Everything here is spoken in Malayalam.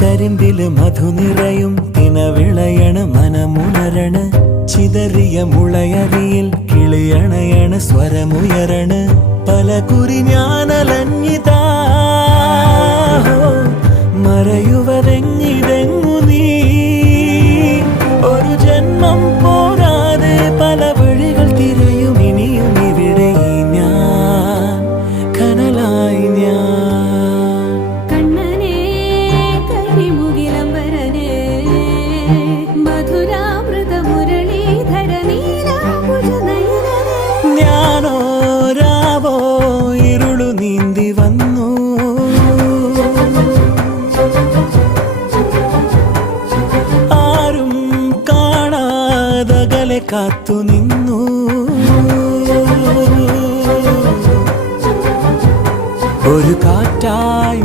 കരിമ്പില് മധു നിറയും തിനവിളയണ് മനമുണരണ് ചിതറിയ മുളയരിയിൽ കിളിയണയണ് സ്വരമുയരണ് പല കുറി ഞാനലഞ്ഞിതാ മറയുവതെങ്ങിതെങ്ങു നീ ഒരു ജന്മം പോരാതെ പല വഴികൾ തിരയും ഇനിയും ഇവിടെ ഞാൻ കനലായി ഞാൻ ഞാനോ രാവോ ഇരുളു നീന്തി വന്നു ആരും കാണാതകലെ കാത്തു നിന്നു ഒരു കാറ്റായി